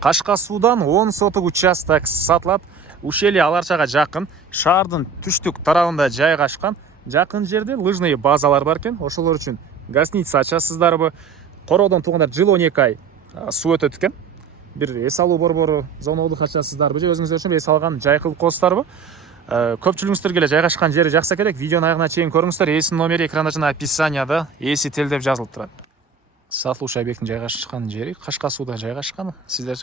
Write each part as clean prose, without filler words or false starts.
Кашка суудан 10 сотук участок сатылат. Ушели Аларчага жакын, шаардын түштүк тарабында жайгашкан. Жакын жерде лыжный базалар бар экен. Ошолор үчүн гостиница ачасыздарбы? Короодон туугандар жыл 12 ай суу өтөт экен. Бир эс алуу борбору, зона отдых ачасыздарбы же өзүңүздөр үчүн эс алган жай кылып коесуздарбы? Көпчүлүгүңүздөр келе жайгашкан жери жакса керек. Видеонун аягына чейин көрүңүздөр. Эсинин номери экранда жана описанияда эси тел деп жазылып турат. Сатылуучу объекттин жайгашкан жери Кашка сууда жайгашкан. Сиздер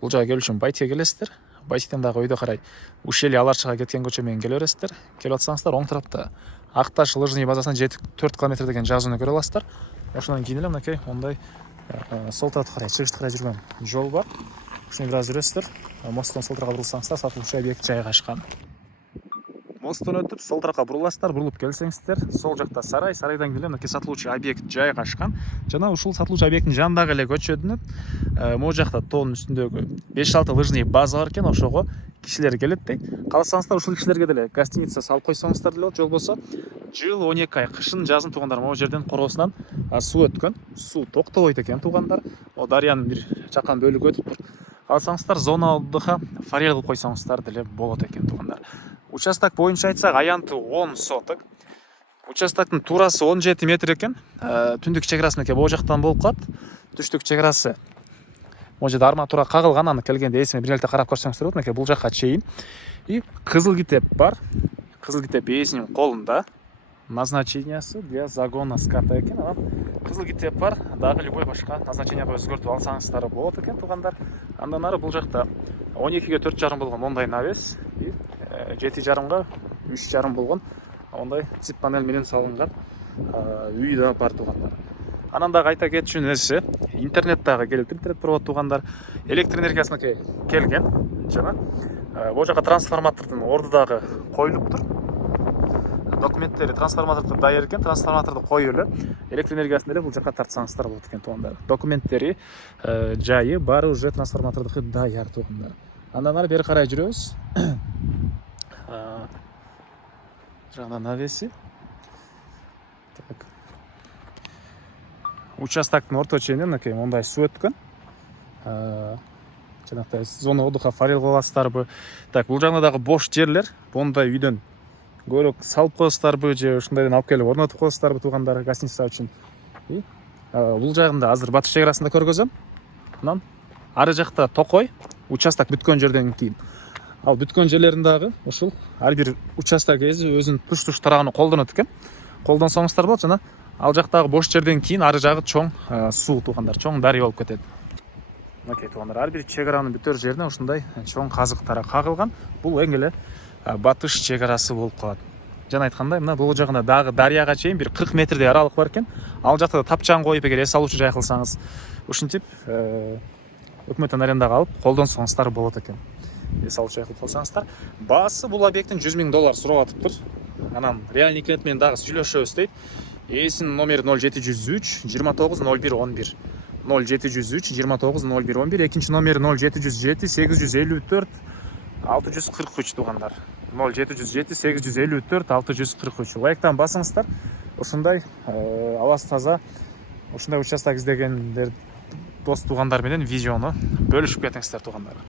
бул жака келүү үчүн Байтиге келесиздер. Байтиктен дагы өйдө карай Ушели Аларчага кеткен көчө менен келе бересиздер. Келип атсаңыздар оң тарапта Акташ лыжный базасынан 4 км деген жазууну көрө аласыздар. Ошондон кийин эле мынакей ондай сол тарапка карай чыгышты карай жүргөн жол бар. Ушуну бир аз жүрөсүздөр. Мосттон сол тарапка бурулсаңыздар сатылуучу объект жайгашкан. Мосттон өтүп сол тарапка буруласыздар, бурулуп келсеңиздер, сол жакта сарай, сарайдан кийин эле мынакей сатылуучу объект жайгашкан. Жана ушул сатылуучу объекттин жанындагы эле көчөдөн могу жакта тоонун үстүндөгү 5-6 лыжный база бар экен, ошого кишилер келет дейт. Кааласаңыздар ушул кишилерге деле гостиница салып койсоңуздар деле болот. Жол болсо жыл 12 ай кышын жазын туугандар могу жерден короосунан суу өткөн. Суу токтобойт экен туугандар. О дарыянын бир жакан бөлүгү өтүп тур. Кааласаңыздар зона отдыха форель кылып койсоңуздар деле болот экен туугандар. Участок боюнча айтсак аянты 10 соток. Участоктун туурасы 17 метр экен. Түндүк чек арасы могу жактан болуп калат. Түштүк чек арасы могу жерде арматура кагылган, аны келгенде эсиме бир нерсе карап көрсөңүздөр болот. Мынакей бул жакка чейин. И кызыл китеп бар. Кызыл китеп ээсинин колунда. Назначениясы для загона скота экен. Кызыл китеп бар. Дагы любой башка назначенияга өзгөртүп алсаңыздар болот экен туугандар. Андан ары бул жакта 12ге 4,5 болгон ондай навес, 7,5га 3,5 болгон ондай тип панель менен салынган үй да бар туугандар. Анан дагы айта кетчү нерсе, интернет дагы келип интернет провод туугандар. Электр энергиясына келген жана бул жака трансформатордун орду дагы коюлуп тур. Документтери трансформаторду даяр экен, трансформаторду коюп эле электр энергиясын эле бул жака тартсаңыздар болот экен туугандар. Документтери жайы баары уже трансформатордуку даяр туугандар. Андан ары бери карай жүрөбүз. Жана навеси. Так. Участоктун орто ченинен мынакей мондай суу өткөн. Жанактай зона отдыха форель кылып аласыздарбы? Так, бул жагында дагы бош жерлер. Мондай үйдөн көйлөк салып коесуздарбы же ушундайдан алып келип орнотуп коесуздарбы туугандар гостиница үчүн. Бул жагында азыр батыш чек арасында көргөзөм. Анан ары жакта токой, участок бүткөн жерден кийин. Ал бүткөн жерлерин дагы ушул ар бир участок эзи өзүнүн туш тарабын колдонот экен. Колдонсоңуздар болот жана ал жактагы бош жерден кийин ары жагы чоң суу туугандар, чоң дарыя болуп кетет. Мынакей туугандар, ар бир чек аранын бүтөр жерине ушундай чоң казыктар кагылган. Бул эң эле батыш чек арасы болуп калат. Жана айткандай, мына бул жагында дагы дарыяга чейин бир 40 метрдей аралык бар экен. Ал жакта да тапчан коюп эгер эс алуучу жай кылсаңыз, ушинтип өкмөттөн арендага алып колдонсоңуздар болот экен. Эс алуучу жай кылып калсаңыздар. Баасы бул объекттин $100,000 сурап атыптыр. Анан реальный клиент менен дагы сүйлөшөбүз дейт. Эсинин номери 0703 29 01 11. 0703 29 01 11. Экинчи номери 0707 854 643 туугандар. 0707 854 643. Лайктан басыңыздар. Ушундай абасы таза, ушундай участок издегендер дос туугандар менен видеону бөлүшүп кетиңиздер туугандар.